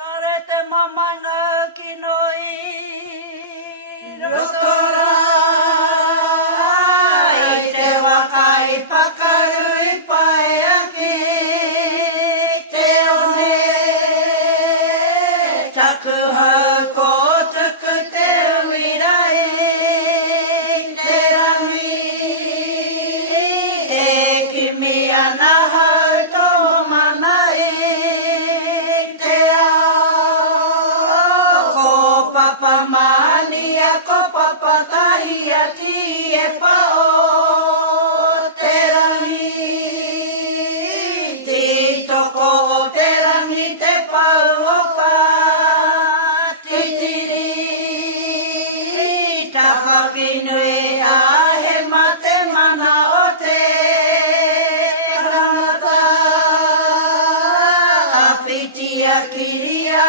Karete mamana kinoi rotora I te wakai pakarui pae aki te one taku hau ko tuku te wirai te rangi e kimi ana hau tō manai te ao ko papa mania ko papa tahia ti e pao te rangi ti toko o te rangi te pau o ka titiri tapapinui a he mate mana o te rangata a whitia kiria